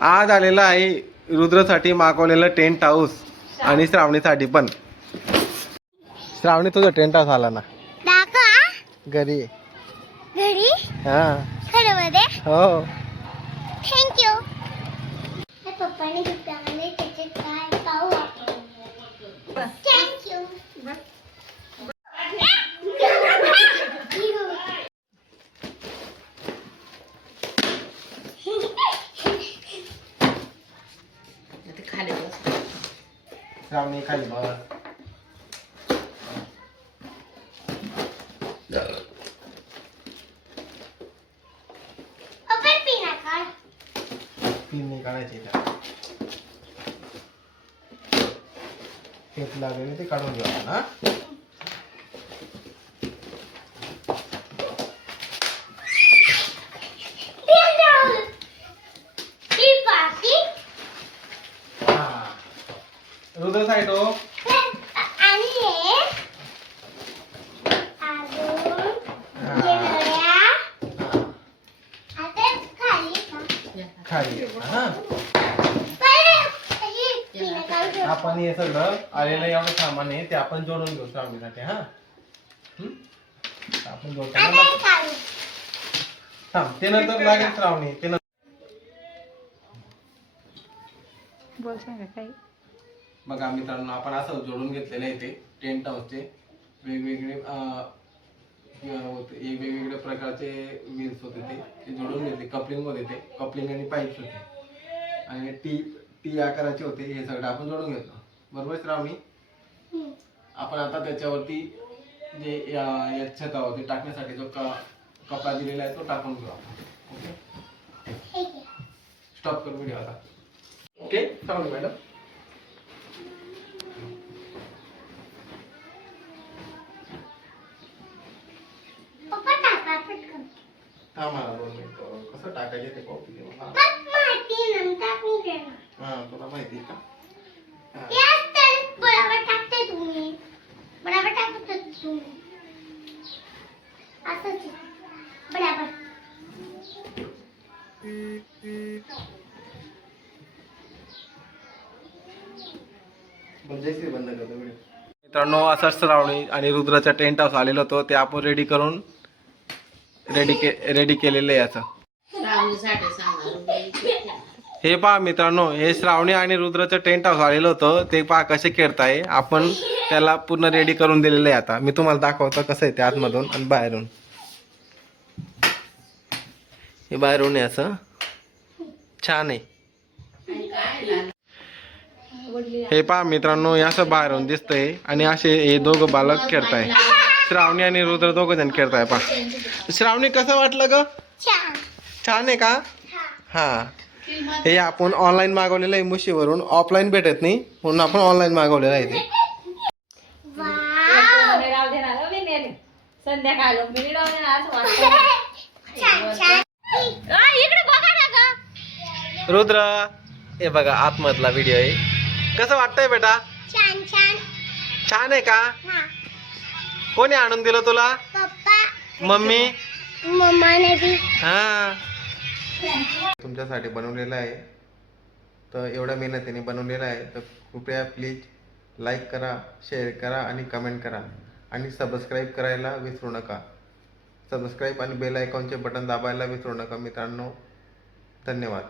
आज आलेला आहे रुद्रसाठी मागवलेलं टेंट हाऊस आणि श्रावणीसाठी पण. श्रावणी तुझा टेंट हाऊस आला ना घरी. घरी हा खरमध्ये हो. थँक्यू. पप्पाने गिफ्ट आणले त्याचे काय पाहू आपण. थँक्यू. श्रावणी खाली बघ. आपण पिना काढ. पिन नाही काढायची टेप लागेल ते काढून घेऊ आपण. हा रुद्र साईड हो. आणि हे अजून येणाऱ्या आता खाली हा आपण हे सगळं आलेलं एवढं सामान आहे ते आपण जोडून घेऊ श्रावणीसाठी. हा आपण जोडताना थांब ते नंतर लागेल श्रावणी ते बोल सांगा काय. बघा मित्रांनो आपण असं जोडून घेतलेलं आहे ते टेंट हाऊसचे वेगवेगळे वेगवेगळ्या प्रकारचे व्हील्स होते ते जोडून घेतले. कपलिंग होते ते कपलिंग आणि पाईप्स होते आणि टी आकाराचे होते. हे सगळं आपण जोडून घेतलं बरोबर श्रावणी. आपण आता त्याच्यावरती जे या छतावरती टाकण्यासाठी जो कपडा दिलेला आहे तो टाकून घेऊ आपण. ओके स्टॉप करू व्हिडिओ आता. ओके श्रावणी मॅडम. मला 2 मिनिटं कसं टाकायचे ते पाहू दे मला. हा तुला माहिती आहे का. बरोबर टाकते तुम्ही. बरोबर टाकते तुम्ही. असंच बरोबर. बंद करतो व्हिडिओ. मित्रांनो असं श्रावणी आणि रुद्राचा टेंट हाऊस आलेलं होतं ते आपण रेडी करून रेडी केलेलं आहे. याचं हे पहा मित्रांनो हे श्रावणी आणि रुद्राचं टेंट हाऊस आलेलं होतं ते पहा कसे खेळताय. आपण त्याला पूर्ण रेडी करून दिलेलं आहे. आता मी तुम्हाला दाखवतो कसं आहे ते आतमधून आणि बाहेरून. हे बाहेरून आहे असं छान आहे. हे पहा मित्रांनो हे असं बाहेरून दिसतंय आणि असे हे दोघं बालक खेळताय. श्रावणी आणि रुद्र दोघं जण खेळताय. पहा श्रावणी कसं वाटलं ग. छान आहे का. हा हे आपण ऑनलाईन मागवलेलं आहे मुशीवरून. ऑफलाईन भेटत नाही म्हणून आपण ऑनलाईन मागवलेलं आहे ते. रुद्र हे बघा आतमधला व्हिडिओ आहे. कसं वाटतंय बेटा. छान आहे का. कोणी आणून दिलं तुला. मम्मी मम्माने बी. हा तुमच्यासाठी बनवलेलं आहे तर एवढ्या मेहनतीने बनवलेलं आहे तर कृपया प्लीज लाईक करा शेअर करा आणि कमेंट करा आणि सबस्क्राईब करायला विसरू नका. सबस्क्राईब आणि बेल आयकॉनचे बटन दाबायला विसरू नका मित्रांनो. धन्यवाद.